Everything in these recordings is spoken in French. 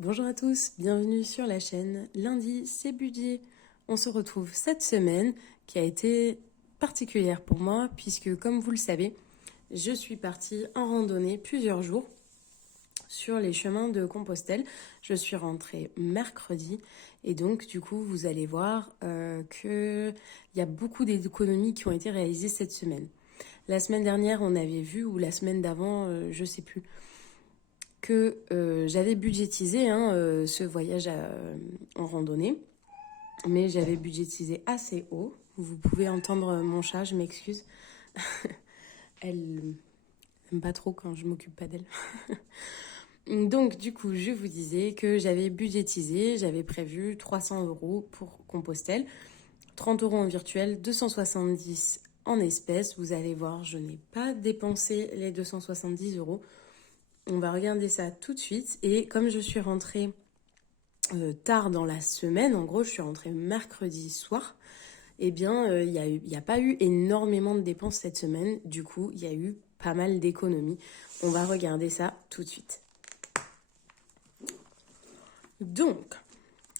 Bonjour à tous, bienvenue sur la chaîne. Lundi, c'est budget. On se retrouve cette semaine qui a été particulière pour moi puisque, comme vous le savez, je suis partie en randonnée plusieurs jours sur les chemins de Compostelle. Je suis rentrée mercredi et donc du coup vous allez voir qu'il y a beaucoup d'économies qui ont été réalisées cette semaine. La semaine dernière on avait vu, ou la semaine d'avant, je sais plus, que j'avais budgétisé ce voyage en randonnée, mais j'avais budgétisé assez haut. Vous pouvez entendre mon chat, je m'excuse. Elle n'aime pas trop quand je m'occupe pas d'elle. Donc du coup, je vous disais que j'avais budgétisé, j'avais prévu 300 euros pour Compostelle, 30 euros en virtuel, 270 en espèces. Vous allez voir, je n'ai pas dépensé les 270 euros. On va regarder ça tout de suite. Et comme je suis rentrée tard dans la semaine, en gros, je suis rentrée mercredi soir, eh bien, il n'y a pas eu énormément de dépenses cette semaine. Du coup, il y a eu pas mal d'économies. On va regarder ça tout de suite. Donc,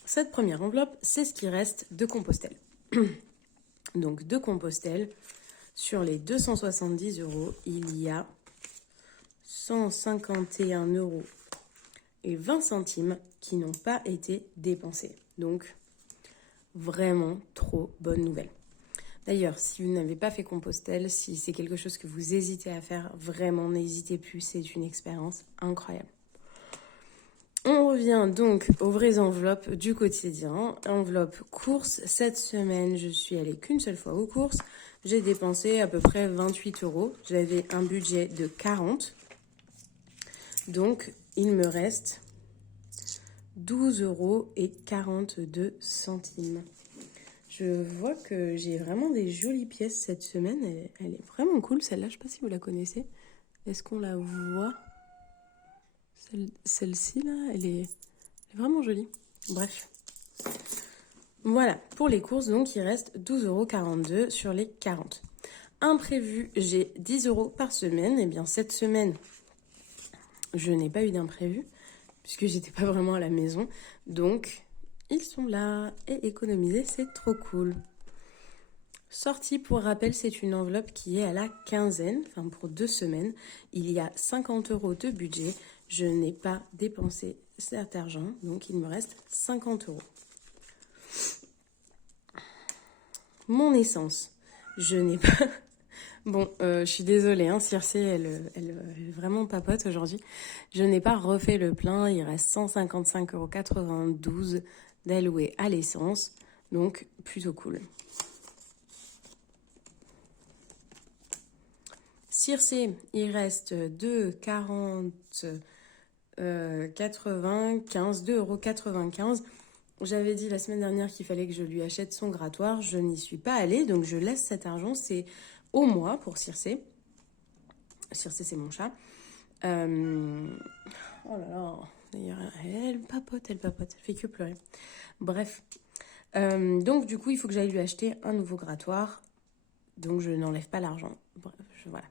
cette première enveloppe, c'est ce qui reste de Compostelle. Donc, de Compostelle, sur les 270 euros, il y a 151 euros et 20 centimes qui n'ont pas été dépensés. Donc, vraiment trop bonne nouvelle. D'ailleurs, si vous n'avez pas fait Compostelle, si c'est quelque chose que vous hésitez à faire, vraiment n'hésitez plus, c'est une expérience incroyable. On revient donc aux vraies enveloppes du quotidien. Enveloppe courses. Cette semaine, je suis allée qu'une seule fois aux courses. J'ai dépensé à peu près 28 euros. J'avais un budget de 40. Donc, il me reste 12 euros et 42 centimes. Je vois que j'ai vraiment des jolies pièces cette semaine. Elle est vraiment cool, celle-là. Je ne sais pas si vous la connaissez. Est-ce qu'on la voit? Celle-ci, là, elle est vraiment jolie. Bref. Voilà, pour les courses, donc, il reste 12,42 € sur les 40. Imprévu, j'ai 10 euros par semaine. Eh bien, cette semaine, je n'ai pas eu d'imprévu, puisque j'étais pas vraiment à la maison. Donc, ils sont là. Et économiser, c'est trop cool. Sortie, pour rappel, c'est une enveloppe qui est à la quinzaine, enfin pour 2 semaines. Il y a 50 euros de budget. Je n'ai pas dépensé cet argent, donc il me reste 50 euros. Mon essence, je n'ai pas... Bon, je suis désolée, hein, Circé, elle est vraiment papote aujourd'hui. Je n'ai pas refait le plein, il reste 155,92 € d'alloué à l'essence, donc plutôt cool. Circé, il reste 2,95 €. J'avais dit la semaine dernière qu'il fallait que je lui achète son grattoir. Je n'y suis pas allée, donc je laisse cet argent. C'est au mois pour Circé. Circé, c'est mon chat. Oh là là, d'ailleurs, elle papote, elle fait que pleurer. Bref. Donc, du coup, il faut que j'aille lui acheter un nouveau grattoir. Donc, je n'enlève pas l'argent. Bref, voilà.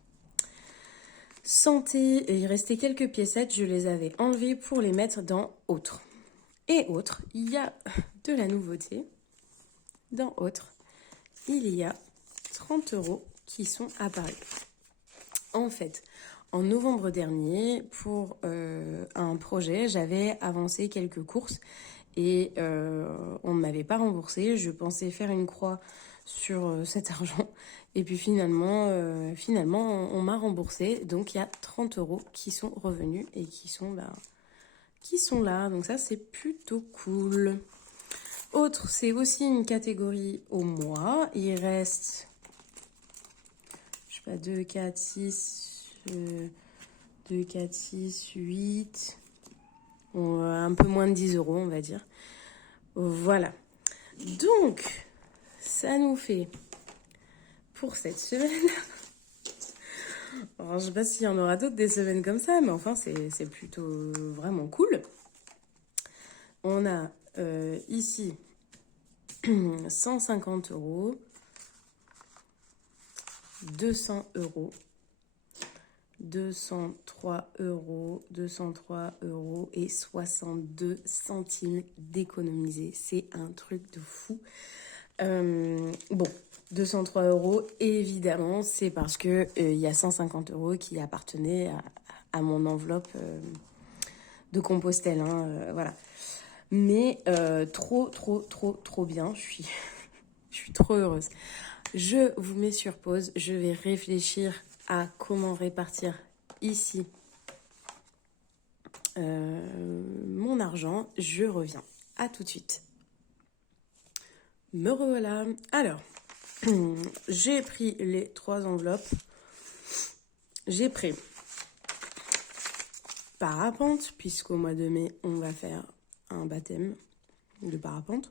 Santé, il restait quelques piécettes, je les avais enlevées pour les mettre dans Autres. Et Autres, il y a de la nouveauté. Dans Autres, il y a 30 euros qui sont apparus. En fait, en novembre dernier, pour un projet, j'avais avancé quelques courses et on ne m'avait pas remboursé. Je pensais faire une croix sur cet argent. Et puis finalement, on m'a remboursé. Donc il y a 30 euros qui sont revenus et qui sont là. Donc ça, c'est plutôt cool. Autre, c'est aussi une catégorie au mois. Il reste, je sais pas, 2, 4, 6, 2, 4, 6, 8, un peu moins de 10 euros, on va dire. Voilà. Donc, ça nous fait, pour cette semaine, alors, je sais pas s'il y en aura d'autres des semaines comme ça, mais enfin, c'est plutôt vraiment cool. On a ici 150 euros, 200 euros, 203 euros, 203 euros et 62 centimes d'économiser. C'est un truc de fou. Bon, 203 euros, évidemment, c'est parce que il y a 150 euros qui appartenaient à mon enveloppe de Compostelle, hein, voilà. Mais trop bien, je suis trop heureuse. Je vous mets sur pause, je vais réfléchir à comment répartir ici mon argent. Je reviens, à tout de suite. Me revoilà. Alors, j'ai pris les 3 enveloppes. J'ai pris parapente, puisqu'au mois de mai, on va faire un baptême de parapente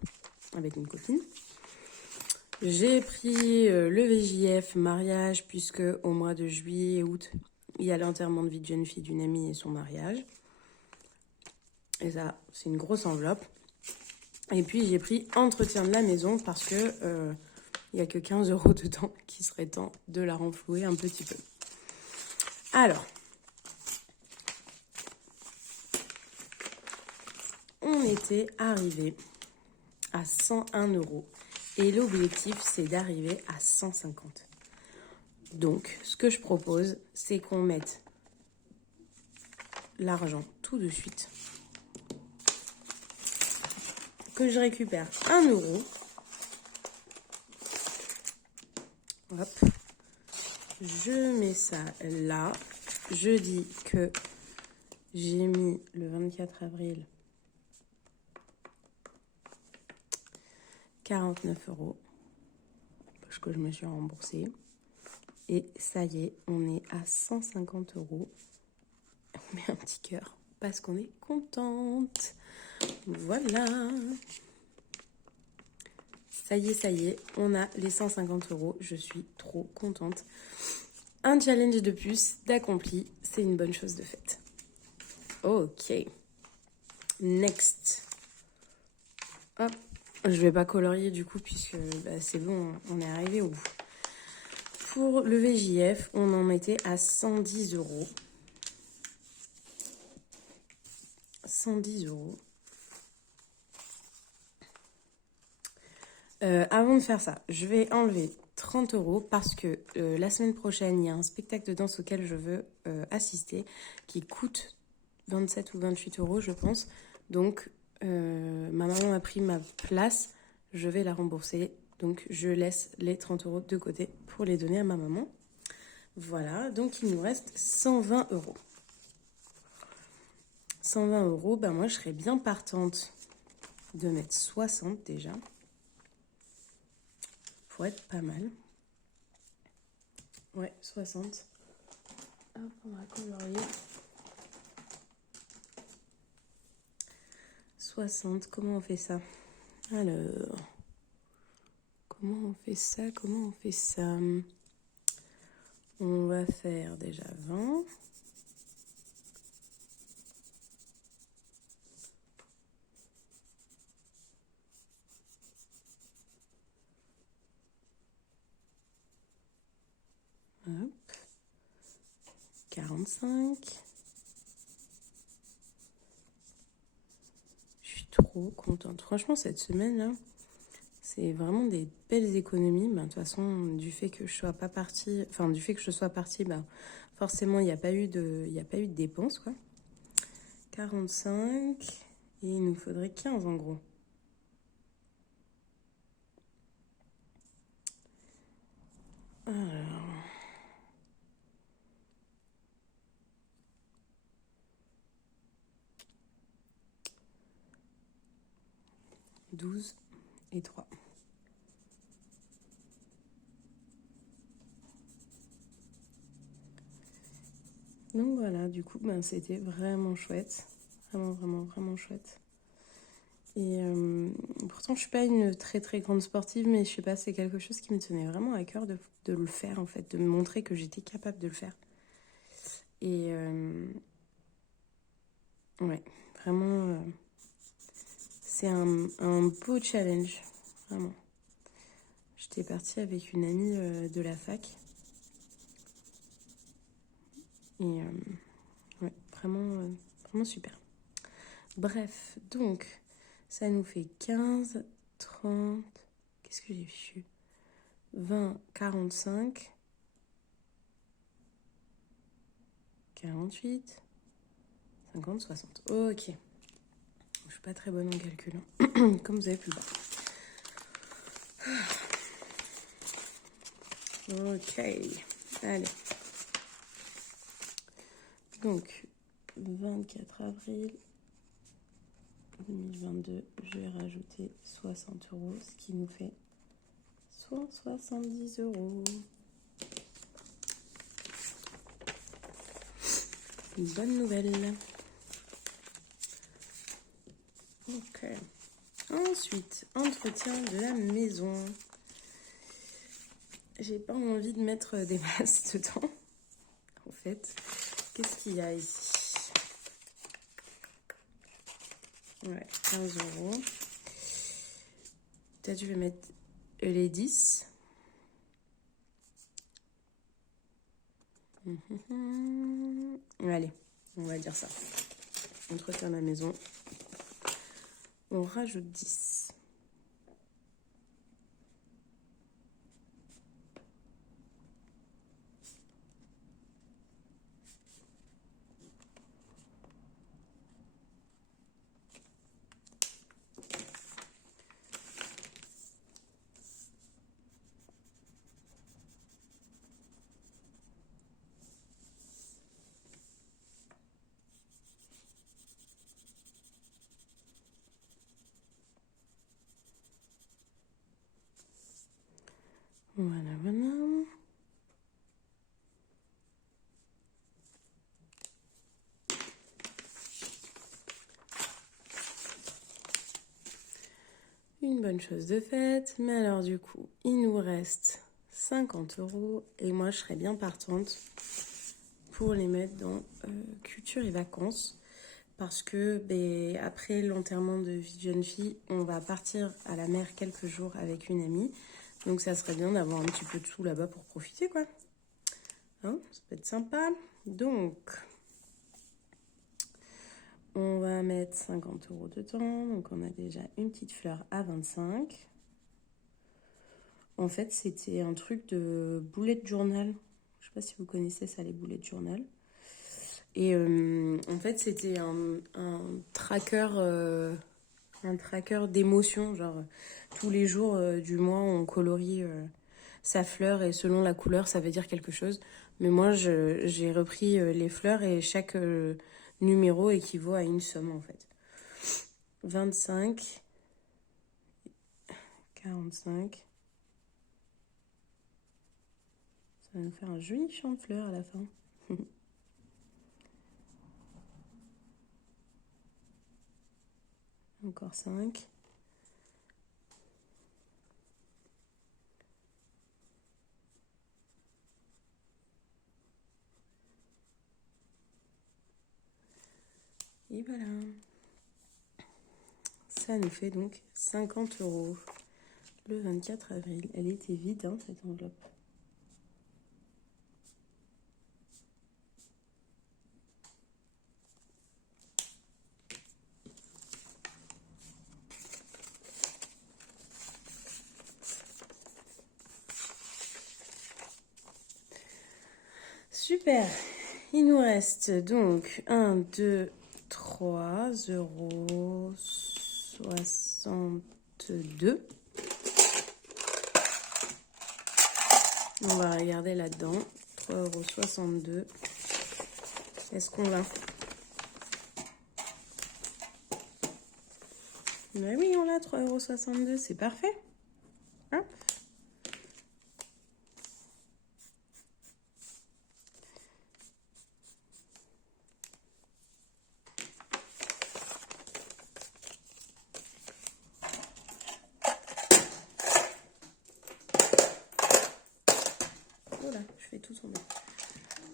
avec une copine. J'ai pris le VJF mariage, puisque au mois de juillet et août, il y a l'enterrement de vie de jeune fille d'une amie et son mariage. Et ça, c'est une grosse enveloppe. Et puis, j'ai pris entretien de la maison parce que il n'y a que 15 euros dedans, qu'il serait temps de la renflouer un petit peu. Alors, on était arrivé à 101 euros. Et l'objectif, c'est d'arriver à 150. Donc, ce que je propose, c'est qu'on mette l'argent tout de suite. Que je récupère 1 euro. Hop. Je mets ça là. Je dis que j'ai mis le 24 avril 49 euros. Parce que je me suis remboursée. Et ça y est, on est à 150 euros. On met un petit cœur parce qu'on est contente. Voilà. Ça y est, on a les 150 euros. Je suis trop contente. Un challenge de plus d'accompli, c'est une bonne chose de faite. Ok. Next. Hop. Je vais pas colorier du coup puisque c'est bon, on est arrivé au bout. Pour le VJF, on en mettait à 110 euros. 110 euros. Avant de faire ça, je vais enlever 30 euros parce que la semaine prochaine, il y a un spectacle de danse auquel je veux assister qui coûte 27 ou 28 euros, je pense. Donc, ma maman a pris ma place, je vais la rembourser. Donc, je laisse les 30 euros de côté pour les donner à ma maman. Voilà, donc il nous reste 120 euros. 120 euros, ben moi, je serais bien partante de mettre 60 déjà. Pour être pas mal. Ouais, 60. Hop, on va colorier. 60, comment on fait ça? Alors, comment on fait ça? On va faire déjà 20. Hop. 45. Je suis trop contente. Franchement, cette semaine-là, c'est vraiment des belles économies. De toute façon, du fait que je sois pas partie, forcément, il n'y a pas eu de dépenses, quoi. 45. Et il nous faudrait 15 en gros. Alors... 12 et 3. Donc voilà, du coup, c'était vraiment chouette. Vraiment chouette. Et pourtant, je suis pas une très très grande sportive, mais je sais pas, c'est quelque chose qui me tenait vraiment à cœur de le faire, en fait, de me montrer que j'étais capable de le faire. Et ouais, vraiment, c'est un beau challenge, vraiment. J'étais partie avec une amie de la fac. Et ouais, vraiment, vraiment super. Bref, donc, ça nous fait 15, 30, qu'est-ce que j'ai fichu 20, 45, 48, 50, 60. Ok. Je suis pas très bonne en calcul, hein. Comme vous avez pu le voir. Ok. Allez. Donc, 24 avril 2022, je vais rajouter 60 euros, ce qui nous fait 170 euros. Une bonne nouvelle. Ok. Ensuite, entretien de la maison. J'ai pas envie de mettre des masses dedans. En fait, qu'est-ce qu'il y a ici? Ouais, 15 euros. Peut-être je vais mettre les 10. Allez, on va dire ça. Entretien de la maison. On rajoute 10. Voilà, voilà. Une bonne chose de faite. Mais alors du coup, il nous reste 50 euros. Et moi, je serais bien partante pour les mettre dans culture et vacances. Parce que après l'enterrement de vie de jeune fille, on va partir à la mer quelques jours avec une amie. Donc ça serait bien d'avoir un petit peu de sous là-bas pour profiter, quoi. Hein, ça peut être sympa. Donc, on va mettre 50 euros dedans. Donc on a déjà une petite fleur à 25. En fait, c'était un truc de bullet journal. Je sais pas si vous connaissez ça, les bullet journal. Et en fait, c'était un tracker d'émotions. Genre, tous les jours du mois, on colorie sa fleur et selon la couleur, ça veut dire quelque chose. Mais moi, j'ai repris les fleurs et chaque numéro équivaut à une somme, en fait. 25, 45. Ça va nous faire un joli champ de fleurs à la fin. Encore 5. Et voilà. Ça nous fait donc 50 euros. Le 24 avril. Elle était vide, hein, cette enveloppe. Super. Il nous reste donc 1, 2, 3 euros 62. On va regarder là-dedans. 3,62 euros. Est-ce qu'on l'a? Mais oui, on l'a, 3,62 €. C'est parfait. Hein? Voilà, je fais tout tomber.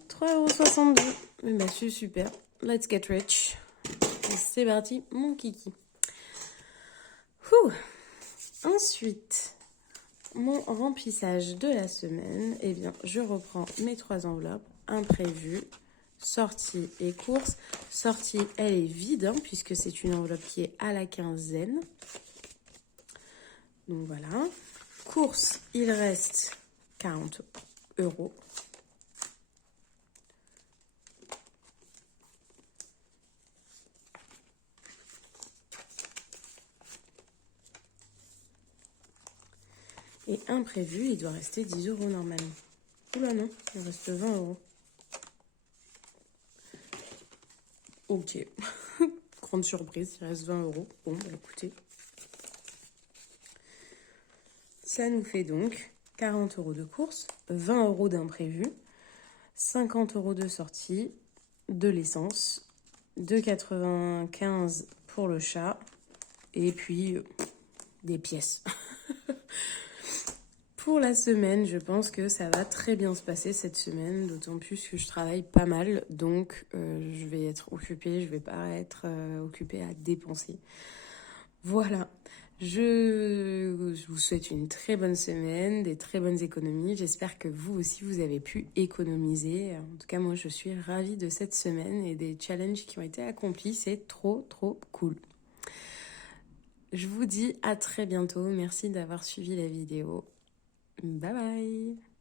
3,62 €. Eh ben, c'est super. Let's get rich. C'est parti, mon kiki. Ensuite, mon remplissage de la semaine, eh bien, je reprends mes 3 enveloppes, imprévues, sortie et courses. Sortie, elle est vide, hein, puisque c'est une enveloppe qui est à la quinzaine. Donc voilà. Courses, il reste 40 euros. Et imprévu, il doit rester 10 euros normalement. Oula non, il reste 20 euros. Ok. Grande surprise, il reste 20 euros. Bon, bah écoutez. Ça nous fait donc 40 euros de course, 20 euros d'imprévu, 50 euros de sortie, de l'essence, 2,95 pour le chat, et puis des pièces. Pour la semaine, je pense que ça va très bien se passer cette semaine, d'autant plus que je travaille pas mal, donc je vais être occupée, je vais pas être occupée à dépenser. Voilà, je vous souhaite une très bonne semaine, des très bonnes économies. J'espère que vous aussi, vous avez pu économiser. En tout cas, moi, je suis ravie de cette semaine et des challenges qui ont été accomplis. C'est trop, trop cool. Je vous dis à très bientôt. Merci d'avoir suivi la vidéo. Bye bye!